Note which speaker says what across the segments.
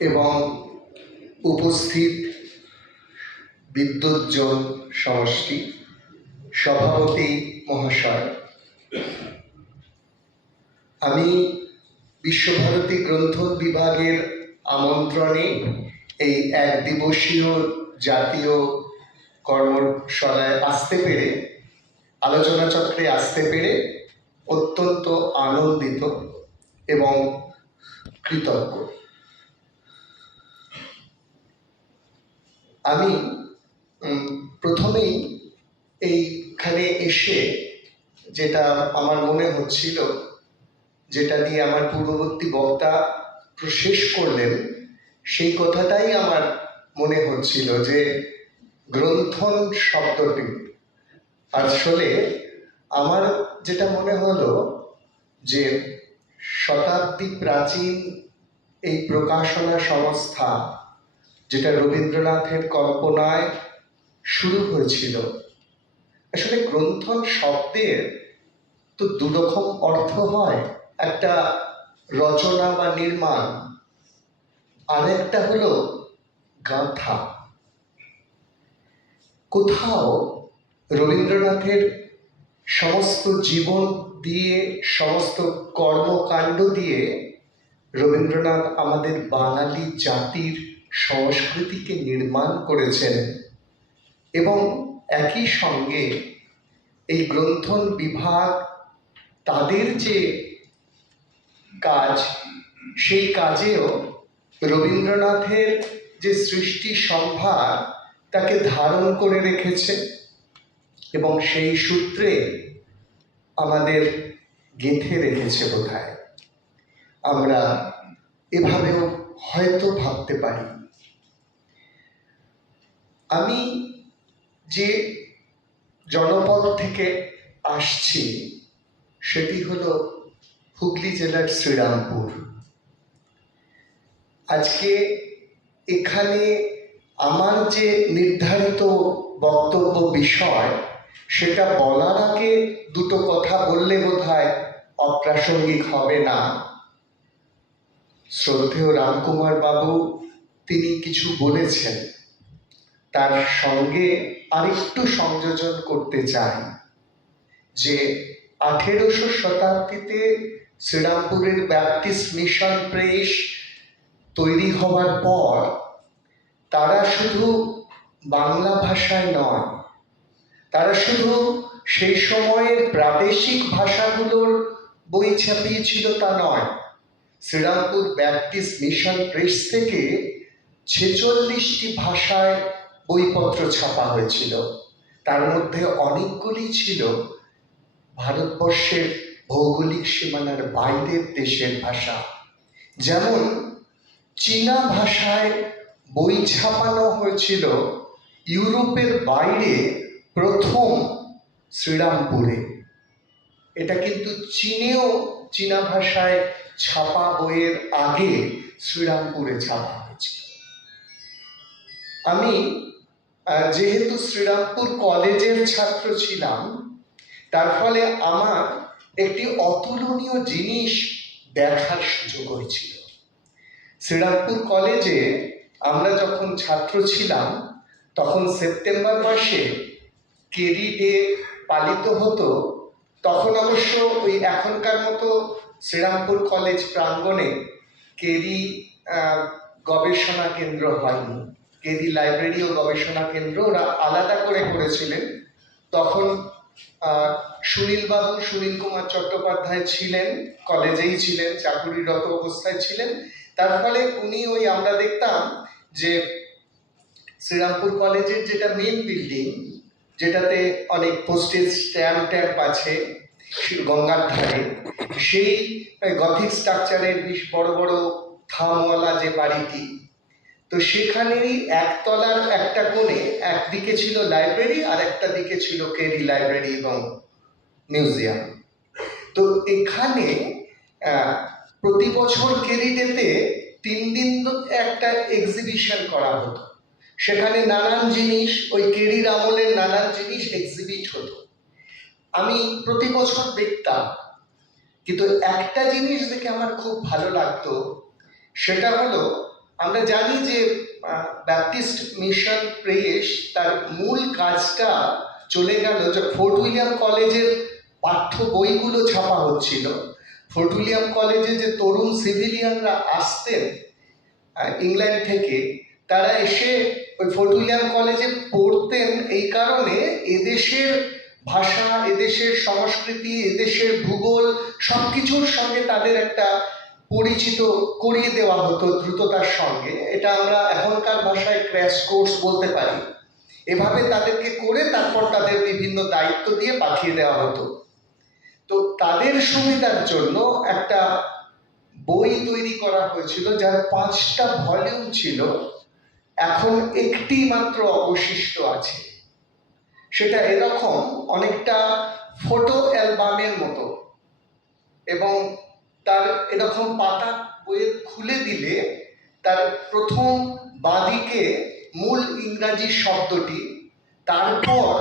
Speaker 1: এবং উপস্থিত বিদ্যুৎজন সমষ্টি সভাপতি মহাশয়। আমি বিশ্বভারতী গ্রন্থ বিভাগের আমন্ত্রণে এই এক দিবসীয় জাতীয় কর্মশালায় আসতে পেরে, আলোচনা চক্রে আসতে পেরে অত্যন্ত আনন্দিত এবং কৃতজ্ঞ। আমি প্রথমেই এইখানে এসে যেটা আমার মনে হচ্ছিল, যেটা দিয়ে আমার পূর্ববর্তী বক্তা শেষ করলেন, সেই কথাটাই আমার মনে হচ্ছিল যে গ্রন্থন শব্দটি। আসলে আমার যেটা মনে হলো যে শতাব্দী প্রাচীন এই প্রকাশনা সংস্থা যেটা রবীন্দ্রনাথের কল্পনায় শুরু হয়েছিল। আসলে গ্রন্থন শব্দের তো দুরকম অর্থ হয়। একটা রচনা বা নির্মাণ। আরেকটা হলো গাথা। কোথাও রবীন্দ্রনাথের সমস্ত জীবন দিয়ে, সমস্ত কর্মকাণ্ড দিয়ে রবীন্দ্রনাথ আমাদের বাঙালি জাতির সংস্কৃতিকে নির্মাণ করেছেন এবং একই সঙ্গে এই গ্রন্থন বিভাগ তাদের যে কাজ, সেই কাজেও রবীন্দ্রনাথের যে সৃষ্টি সম্ভার তাকে ধারণ করে রেখেছে এবং সেই সূত্রে আমাদের গেঁথে রেখেছে বোধহয়। আমরা এভাবেও হয়তো ভাবতে পারি। আমি যে জনপদ থেকে আসছি, সেটি হলো হুগলি জেলার শ্রীরামপুর। আজকে এখানে আমার যে নির্ধারিত বক্তব্য বিষয়, সেটা বলার আগে দুটো কথা বললে বোধহয় অপ্রাসঙ্গিক হবে না। শ্রদ্ধেয় রামকুমার বাবু, তিনি কিছু বলেছেন। তার সঙ্গে আরেকটু সংযোজন করতে চাই যে আঠেরোশো শতাব্দীতে শ্রীরামপুরের ব্যাপটিস্ট মিশন প্রেস তৈরি হওয়ার পর তারা শুধু বাংলা ভাষায় নয়, তারা শুধু সেই সময়ের প্রাদেশিক ভাষাগুলোর বই ছাপিয়েছিল তা নয়। শ্রীরামপুর ব্যাপটিস্ট মিশন প্রেস থেকে ছেচল্লিশটি ভাষায় বইপত্র ছাপা হয়েছিল। তার মধ্যে অনেকগুলি ছিল ভারতবর্ষের ভৌগোলিক সীমানার বাইরের দেশের ভাষা। যেমন, চীনা ভাষায় বই ছাপানো হয়েছিল ইউরোপের বাইরে প্রথম শ্রীরামপুরে। এটা কিন্তু চীনেও চীনা ভাষায় ছাপা বইয়ের আগে শ্রীরামপুরে ছাপা হয়েছিল। আমি যেহেতু শ্রীরামপুর কলেজের ছাত্র ছিলাম, তার ফলে আমার একটি অতুলনীয় জিনিস দেখার সুযোগ হয়েছিল। শ্রীরামপুর কলেজে আমরা যখন ছাত্র ছিলাম, তখন সেপ্টেম্বর মাসে কেরি ডে পালিত হতো, তখন অবশ্য ওই এখনকার মতো শ্রীরামপুর কলেজ প্রাঙ্গণে কেরি গবেষণা কেন্দ্র হয়নি। কেরি লাইব্রেরি ও গবেষণা কেন্দ্র, ওরা আলাদা করে করেছিলেন। তখন সুনীলবাবু সুনীল কুমার চট্টোপাধ্যায় ছিলেন, কলেজেই ছিলেন, চাকুরিরত অবস্থায় ছিলেন। তার ফলে উনি ওই আমরা দেখতাম যে, শ্রীরামপুর কলেজের যেটা মেন বিল্ডিং যেটাতে অনেক পোস্টেজ স্ট্যাম্প ট্যাম্প আছে, গঙ্গার ধারে, সেই, গথিক স্ট্রাকচারের বেশ বড় বড় থামওয়ালা যে বাড়িটি তো সেখানেরই একতলার একটা কোণে একদিকে ছিল লাইব্রেরি আর একটা দিকে ছিল কেরি লাইব্রেরি এবং মিউজিয়াম তো এখানে প্রতি বছর কেরিডেতে তিন দিন একটা এক্সিবিশন করা হতো। সেখানে নানান জিনিস, ওই কেরির আমলের নানান জিনিস এক্সিবিট হতো। আমি প্রতি বছর দেখতাম। কিন্তু একটা জিনিস দেখে আমার খুব ভালো লাগতো, সেটা হলো আমরা জানি যে ব্যাপটিস্ট মিশন প্রেস তার মূল কাজটা চলে গেল যে ফোর্ট উইলিয়াম কলেজের পাঠ্য বইগুলো ছাপা হচ্ছিল। ফোর্ট উইলিয়াম কলেজে যে তরুণ সিভিলিয়ানরা আসতেন ইংল্যান্ড থেকে, তারা এসে ওই ফোর্ট উইলিয়াম কলেজে পড়তেন এই কারণে এদেশের ভাষা, এদেশের সংস্কৃতি, এদেশের ভূগোল সব কিছুর সঙ্গে তাদের একটা পরিচিত করিয়ে দেওয়া হতো দ্রুততার সঙ্গে। এটা আমরা এখনকার ভাষায় ক্র্যাশ কোর্স বলতে পারি। এভাবে তাদেরকে করে তারপর তাদের বিভিন্ন দায়িত্ব দিয়ে পাঠিয়ে দেওয়া হতো। তো তাদের সুবিধার জন্য একটা বই তৈরি করা হয়েছিল, যার পাঁচটা ভলিউম ছিল। এখন একটি মাত্র অবশিষ্ট আছে। সেটা এরকম, অনেকটা ফটো অ্যালবামের মতো। এবং তার এরকম পাতা বইয়ের খুলে দিলে তার প্রথম বাদিকে মূল ইংরাজি শব্দটি, তারপর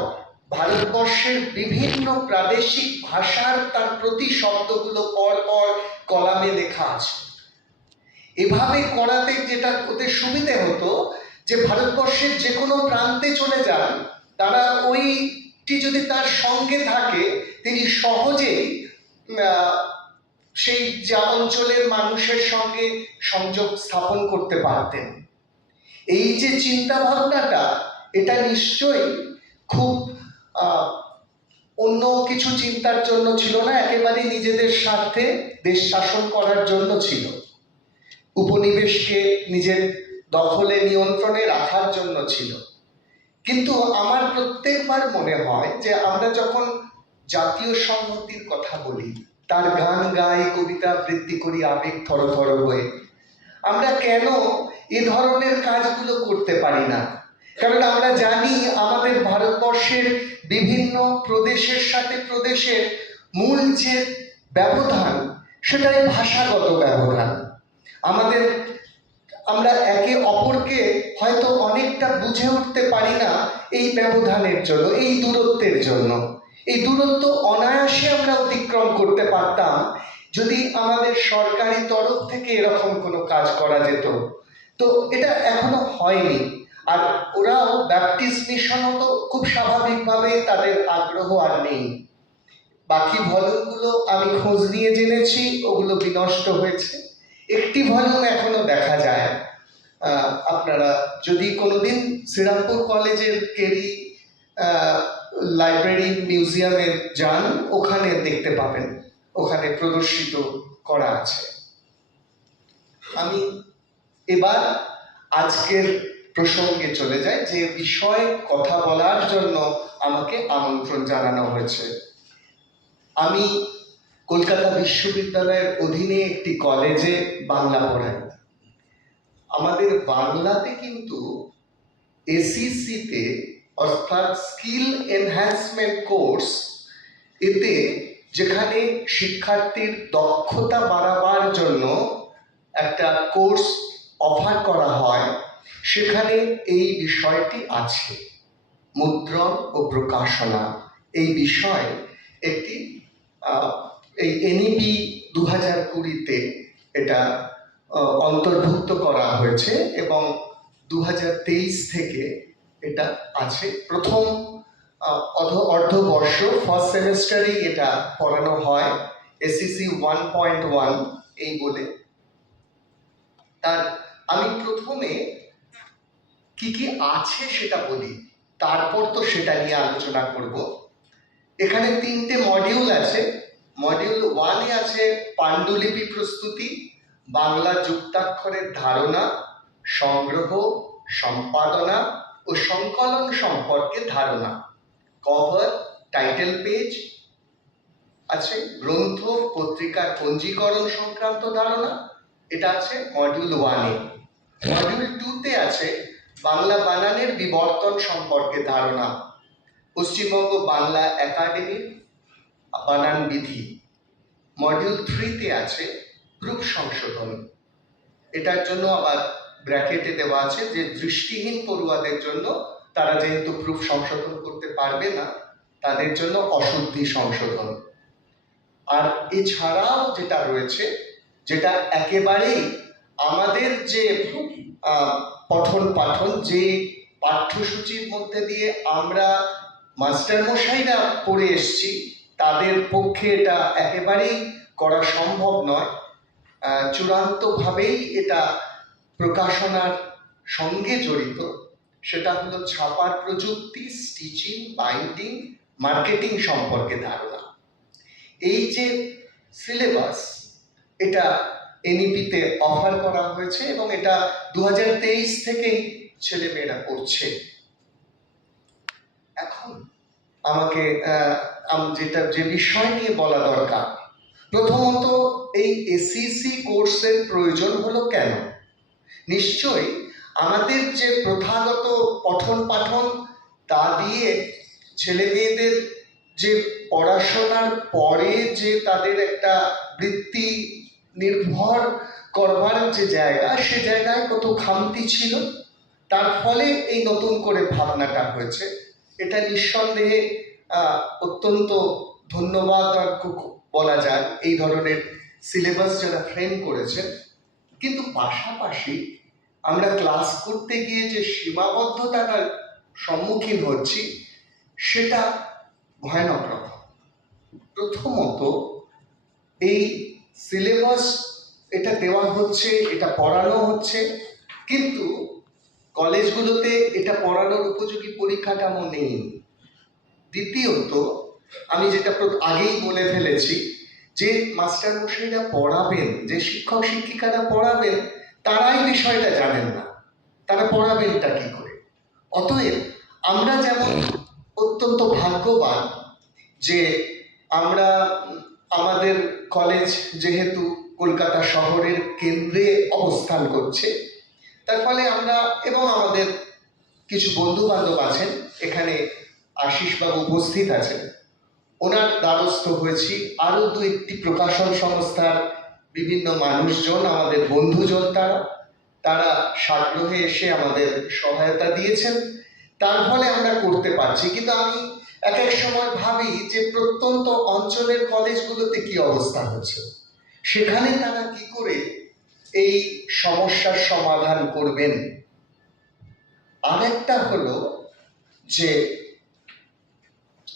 Speaker 1: ভারতবর্ষের বিভিন্ন প্রাদেশিক ভাষার তার প্রতি শব্দগুলো পর পর কলামে লেখা আছে। এভাবে করাতে যেটা ওদের সুবিধে হতো, যে ভারতবর্ষের যে কোনো প্রান্তে চলে যান, তারা ওইটি যদি তার সঙ্গে থাকে, তিনি সহজেই সেই যা অঞ্চলের মানুষের সঙ্গে সংযোগ স্থাপন করতে পারতেন। এই যে চিন্তা ভাবনাটা এটা নিশ্চয়ই খুব অন্য কিছু চিন্তার জন্য ছিল না একেবারে নিজেদের স্বার্থে দেশ শাসন করার জন্য ছিল। উপনিবেশকে নিজের দখলে নিয়ন্ত্রণে রাখার জন্য ছিল। কিন্তু আমার প্রত্যেকবার মনে হয় যে আমরা যখন জাতীয় সংহতির কথা বলি তার গান গাই কবিতা আবৃত্তি করি, আবেগ থর থর হয়ে। আমরা কেন এ ধরনের কাজগুলো করতে পারি না? কারণ আমরা জানি আমাদের ভারতবর্ষের বিভিন্ন প্রদেশের সাথে প্রদেশের মূল যে ব্যবধান, সেটাই ভাষাগত ব্যবধান। আমাদের, আমরা একে অপরকে হয়তো অনেকটা বুঝে উঠতে পারি না এই ব্যবধানের জন্য, এই দূরত্বের জন্য। এই দূরত্ব অনায়াসে আমরা অতিক্রম করতে পারতাম যদি আমাদের সরকারি তরফ থেকে এরকম কোনো কাজ করা যেত। তো এটা এখনও হয়নি। আর ওরাও ব্যাপটিস্ট মিশনও তো খুব স্বাভাবিকভাবে তাদের আগ্রহ আর নেই। বাকি ভলিউমগুলো আমি খোঁজ নিয়ে জেনেছি, ওগুলো বিনষ্ট হয়েছে। একটি ভলিউম এখনও দেখা যায়। আপনারা যদি কোনোদিন শ্রীরামপুর কলেজের কেরি লাইব্রেরি মিউজিয়ামে যান ওখানে দেখতে পাবেন। ওখানে প্রদর্শিত করা আছে। আমি এবার আজকের প্রসঙ্গে চলে যাই, যে বিষয়ে কথা বলার জন্য আমাকে আমন্ত্রণ জানানো হয়েছে। আমি কলকাতা বিশ্ববিদ্যালয়ের অধীনে একটি কলেজে বাংলা পড়াই। আমাদের বাংলাতে কিন্তু এসিসিতে অর্থাৎ স্কিল এনহ্যান্সমেন্ট কোর্স এতে যেখানে শিক্ষার্থীর দক্ষতা বাড়াবার জন্য একটা কোর্স অফার করা হয়, সেখানে এই বিষয়টি আছে। মুদ্রণ ও প্রকাশনা, এই বিষয় একটি এই এনইপি দু হাজার কুড়িতে এটা অন্তর্ভুক্ত করা হয়েছে এবং দু হাজার তেইশ থেকে এটা আছে। প্রথম অর্ধ অর্ধবর্ষ ফার্স্ট সেমিস্টারেই এটা পড়ানো হয় এসিসি ওয়ান পয়েন্ট ওয়ান এই বলে। তার, আমি প্রথমে কি কি আছে সেটা বলি, তারপর তো সেটা নিয়ে আলোচনা করব। এখানে তিনটে মডিউল আছে। মডিউল ওয়ানে আছে পাণ্ডুলিপি প্রস্তুতি, বাংলা যুক্তাক্ষরের ধারণা, সংগ্রহ, সম্পাদনা ও সংকলন সম্পর্কে ধারণা। কভার টাইটেল পেজ আছে গ্রন্থ, পত্রিকার পঞ্জীকরণ সংক্রান্ত ধারণা, এটা আছে মডিউল ওয়ানে মডিউল টুতে আছে বাংলা বানানের বিবর্তন সম্পর্কে ধারণা। পশ্চিমবঙ্গ বাংলা একাডেমির বানান বিধি। মডিউল থ্রিতে আছে প্রুফ সংশোধন। এটার জন্য আবার ব্র্যাকেটে দেওয়া আছে যে দৃষ্টিহীন পড়ুয়াদের জন্য তারা যেহেতু প্রুফ সংশোধন করতে পারবে না, তাদের জন্য অশুদ্ধি সংশোধন। আর এছাড়াও যেটা রয়েছে, যেটা একেবারেই আমাদের যে পঠন পাঠন যে পাঠ্যসূচির মধ্যে দিয়ে আমরা মাস্টার মশাইরা পড়ে এসছি, তাদের পক্ষে এটা একেবারেই করা সম্ভব নয়। চূড়ান্তভাবেই এটা প্রকাশনার সঙ্গে জড়িত, সেটা হলো ছাপার প্রযুক্তি স্টিচিং বাইন্ডিং মার্কেটিং সম্পর্কে ধারণা। এই যে সিলেবাস এটা এনইপিতে অফার করা হয়েছে এবং এটা দু হাজার তেইশ থেকেই ছেলেমেয়েরা করছে। এখন আমাকে যেটা, যে বিষয় নিয়ে বলা দরকার, প্রথমত এই এসিসি কোর্সের প্রয়োজন হলো কেন? নিশ্চয়ই আমাদের যে প্রথাগত পঠন পাঠন, তা দিয়ে ছেলে মেয়েদের যে পড়াশোনার পরে যে তাদের একটা বৃত্তি নির্ভর করবার যে জায়গা, সে জায়গায় কত খামতি ছিল, তার ফলে এই নতুন করে ভাবনাটা হয়েছে। এটা নিঃসন্দেহে অত্যন্ত ধন্যবাদ বলা যায়, এই ধরনের সিলেবাস যারা ফ্রেম করেছেন কিন্তু পাশাপাশি আমরা ক্লাস করতে গিয়ে যে সীমাবদ্ধতাটার সম্মুখীন হচ্ছি, সেটা ভয়ানক রকম। প্রথমত, এই সিলেবাস এটা দেওয়া হচ্ছে, এটা পড়ানো হচ্ছে, কিন্তু কলেজগুলোতে এটা পড়ানোর উপযোগী পরীক্ষাটাও নেই। দ্বিতীয়ত, আমি যেটা আগেই বলে ফেলেছি যে মাস্টার মশাইরা পড়াবেন, যে শিক্ষক শিক্ষিকারা পড়াবেন, তারাই বিষয়টা জানেন না। তারা পড়াবেনটা কি করে? অতএব আমরা যেমন অত্যন্ত ভাগ্যবান যে আমরা আমাদের কলেজ যেহেতু কলকাতা শহরের কেন্দ্রে অবস্থান করছে, তার ফলে আমরা এবং আমাদের কিছু বন্ধু বান্ধব আছেন, এখানে আশিসবাবু উপস্থিত আছেন। ওনার দ্বারস্থ হয়েছি। আরও দু একটি প্রকাশন সংস্থার বিভিন্ন মানুষজন, আমাদের বন্ধুজন তারা তারা সাগ্রহে এসে আমাদের সহায়তা দিয়েছেন। তার ফলে আমরা করতে পারছি। কিন্তু আমি এক এক সময় ভাবি যে প্রত্যন্ত অঞ্চলের কলেজগুলোতে কি অবস্থা হচ্ছে? সেখানে তারা কি করে এই সমস্যার সমাধান করবেন? আরেকটা হলো যে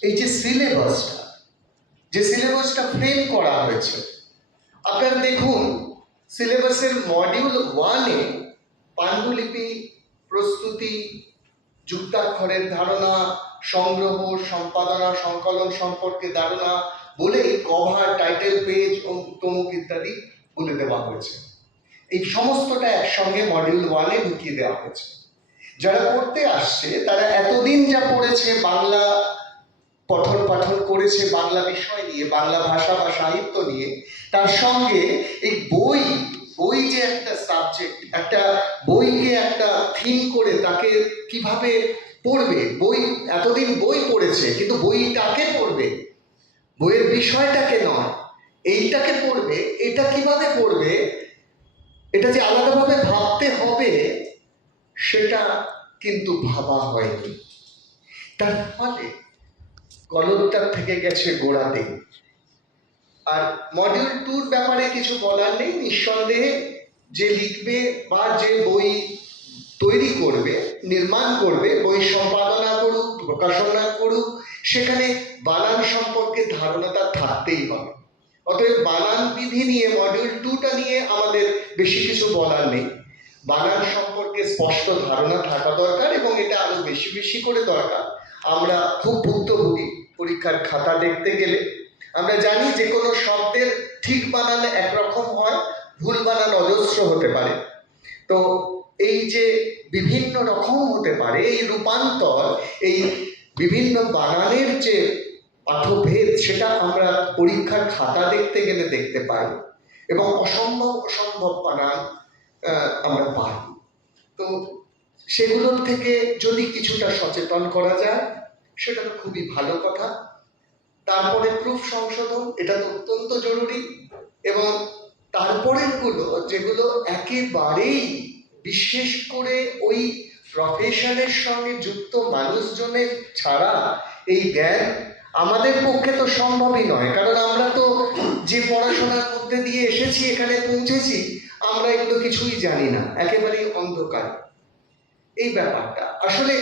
Speaker 1: এই যে সিলেবাসটা যে সিলেবাসটা ফ্রেম করা হয়েছে, আপনারা দেখুন সিলেবাসের মডিউল ওয়ানে পাণ্ডুলিপি, প্রস্তুতি, যুক্তাক্ষরের ধারণা, সংগ্রহ, সম্পাদনা, সংকলন সম্পর্কে ধারণা বলে কভার টাইটেল পেজ ও তমুক ইত্যাদি বলে দেওয়া হয়েছে। এই সমস্তটা একসঙ্গে মডিউল ওয়ানে ঢুকিয়ে দেওয়া হয়েছে। যারা পড়তে আসছে, তারা এতদিন যা পড়েছে বাংলা পঠন পাঠন করেছে বাংলা বিষয় নিয়ে, বাংলা ভাষা বা সাহিত্য নিয়ে। তার সঙ্গে এই বই বই যে একটা সাবজেক্ট একটা বইকে একটা থিম করে তাকে কীভাবে পড়বে? বই, এতদিন বই পড়েছে, কিন্তু বইটাকে পড়বে? বইয়ের বিষয়টাকে নয়, এইটাকে পড়বে, এটা কীভাবে পড়বে? এটা যে আলাদাভাবে ভাবতে হবে, সেটা কিন্তু ভাবা হয়নি। তার ফলে গলতটা থেকে গেছে গোড়াতে। আর মডিউল টুর ব্যাপারে কিছু বলার নেই, নিঃসন্দেহে যে লিখবে বা যে বই তৈরি করবে, নির্মাণ করবে, বই সম্পাদনা করুক, প্রকাশনা করুক, সেখানে বানান সম্পর্কে ধারণা তার থাকতেই হবে। অতএব বানান বিধি নিয়ে মডিউল টুটা নিয়ে আমাদের বেশি কিছু বলার নেই। বানান সম্পর্কে স্পষ্ট ধারণা থাকা দরকার এবং এটা আরও বেশি বেশি করে দরকার। আমরা খুব ভুক্তভোগী পরীক্ষার খাতা দেখতে গেলে। আমরা জানি যে কোনো শব্দের ঠিক বানান একরকম হয়, ভুল বানান অজস্র হতে পারে। তো এই যে বিভিন্ন রকম হতে পারে, এই রূপান্তর, এই বিভিন্ন বানানের যে পাঠভেদ, সেটা আমরা পরীক্ষার খাতা দেখতে গেলে দেখতে পাই এবং অসম্ভব অসম্ভব বানান আমরা পাই। তো সেগুলোর থেকে যদি কিছুটা সচেতন করা যায়, সেটা তো খুবই ভালো কথা। তারপরে প্রুফ সংশোধন, এটা তো অত্যন্ত জরুরি। এবং তারপরেরগুলো যেগুলো একেবারেই বিশেষ করে ওই প্রফেশনের সঙ্গে যুক্ত মানুষজনের ছাড়া এই জ্ঞান আমাদের পক্ষে তো সম্ভবই নয়। কারণ আমরা তো যে পড়াশোনার মধ্যে দিয়ে এসেছি, এখানে পৌঁছেছি, আমরা এগুলো কিছুই জানি না। একেবারেই অন্ধকার। এই ব্যাপারটা। আসলে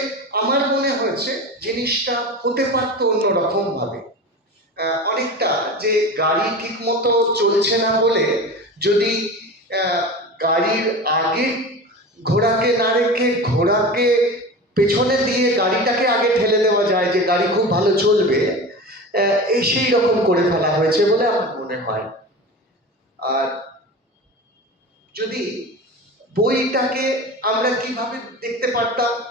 Speaker 1: আমার মনে হয়েছে জিনিসটা হতে পারতো অন্যরকম ভাবে অনেকটা যে গাড়ি ঠিক মতো চলছে না বলে যদি গাড়ির আগে ঘোড়াকে না রেখে ঘোড়াকে পেছনে দিয়ে গাড়িটাকে আগে ঠেলে দেওয়া যায় যে গাড়ি খুব ভালো চলবে এই সেই রকম করে ফেলা হয়েছে বলে আমার মনে হয়। আর যদি বইটাকে আমরা কীভাবে দেখতে পারতাম?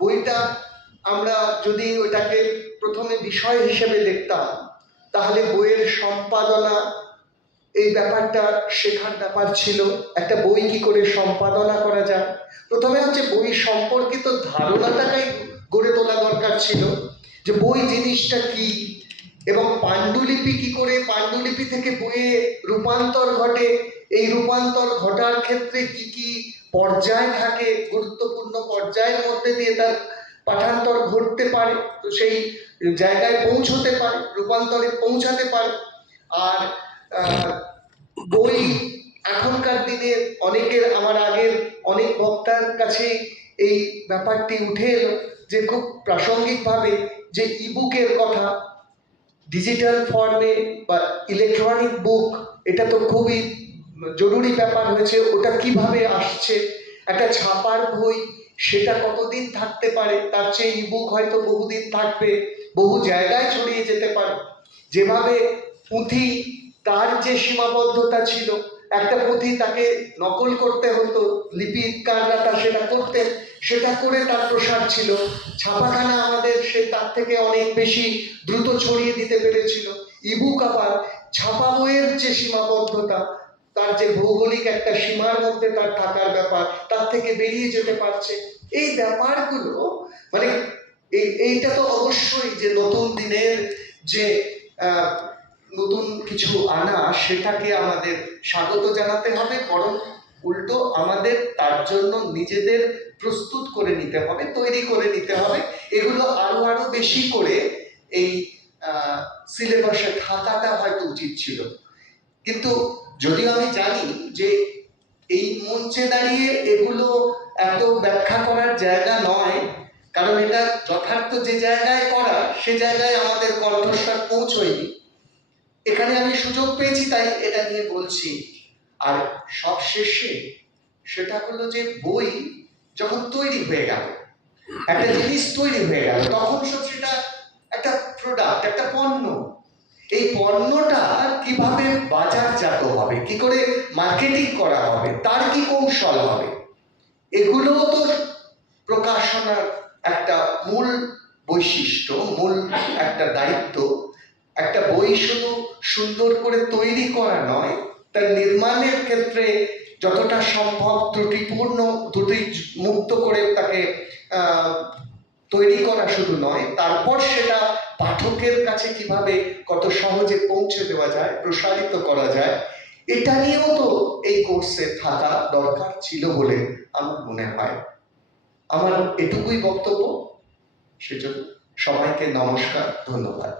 Speaker 1: বইটা আমরা যদি ওটাকে প্রথমে বিষয় হিসেবে দেখতাম, তাহলে বইয়ের সম্পাদনা, এই ব্যাপারটা শেখার ব্যাপার ছিল। একটা বই কি করে সম্পাদনা করা যায়? প্রথমে হচ্ছে বই সম্পর্কিত ধারণাটাকেই গড়ে তোলা দরকার ছিল যে বই জিনিসটা কি এবং পাণ্ডুলিপি কি করে? পাণ্ডুলিপি থেকে বইয়ে রূপান্তর ঘটে। এই রূপান্তর ঘটার ক্ষেত্রে কি কি পর্যায় থাকে? গুরুত্বপূর্ণ পর্যায়ের মধ্যে দিয়ে তার পাঠান্তর ঘটতে পারে। তো সেই জায়গায় পৌঁছতে পারে, রূপান্তরে পৌঁছাতে পারে। আর বই এখনকার দিনে অনেকের, আমার আগের অনেক বক্তার কাছে এই ব্যাপারটি উঠে এলো যে খুব প্রাসঙ্গিকভাবে যে ইবুকের কথা ডিজিটাল ফর্মে বা ইলেকট্রনিক বুক এটা তো খুবই জরুরি ব্যাপার হয়েছে, ওটা কীভাবে আসছে, একটা ছাপার বই, সেটা কতদিন থাকতে পারে, তার চেয়ে ইবুক হয়তো বহুদিন থাকবে, বহু জায়গায় ছড়িয়ে যেতে পারে। যেভাবে পুঁথি, তার যে সীমাবদ্ধতা ছিল, একটা পুঁথি তাকে নকল করতে হতো লিপিকাররা তা সেটা করতেন সেটা করে তার প্রসার ছিল। ছাপাখানা আমাদের সে তার থেকে অনেক বেশি দ্রুত ছড়িয়ে দিতে পেরেছিল। ইবুক আবার ছাপা বইয়ের যে সীমাবদ্ধতা, তার যে ভৌগোলিক একটা সীমার মধ্যে তার থাকার ব্যাপার, তার থেকে বেরিয়ে যেতে পারছে। এই ব্যাপারগুলো মানে এই- এইটা তো অবশ্যই যে নতুন দিনের যে নতুন কিছু আনা, সেটাকে আমাদের স্বাগত জানাতে হবে, বরং উল্টো আমাদের তার জন্য নিজেদের প্রস্তুত করে নিতে হবে, তৈরি করে নিতে হবে। এগুলো আরও আরও বেশি করে এই সিলেবাসে থাকাটা হয়তো উচিত ছিল। কিন্তু যদিও আমি জানি যে এই মঞ্চে দাঁড়িয়ে এগুলো এত ব্যাখ্যা করার জায়গা নয়, কারণ এটা যথার্থ যে জায়গায় করা, সে জায়গায় আমাদের কণ্ঠস্বর পৌঁছয়নি। এখানে আমি সুযোগ পেয়েছি, তাই এটা নিয়ে বলছি। আর সব শেষে সেটা হলো যে বই যখন তৈরি হয়ে গেল, একটা জিনিস তৈরি হয়ে গেল, তখন সব সেটা একটা প্রোডাক্ট একটা পণ্য। এই পণ্যটা কীভাবে বাজারজাত হবে, কি করে মার্কেটিং করা হবে, তার কি কৌশল হবে, এগুলোও তো প্রকাশনার একটা মূল বৈশিষ্ট্য, মূল একটা দায়িত্ব। একটা বই শুধু সুন্দর করে তৈরি করা নয়, তার নির্মাণের ক্ষেত্রে যতটা সম্ভব ত্রুটিপূর্ণ, ত্রুটি মুক্ত করে তাকে তৈরি করা শুধু নয়, তারপর সেটা পাঠকের কাছে কীভাবে কত সহজে পৌঁছে দেওয়া যায়, প্রসারিত করা যায়, এটা নিয়েও তো এই কোর্সে থাকা দরকার ছিল বলে আমার মনে হয়। আমার এটুকুই বক্তব্য, সেজন্য সবাইকে নমস্কার, ধন্যবাদ।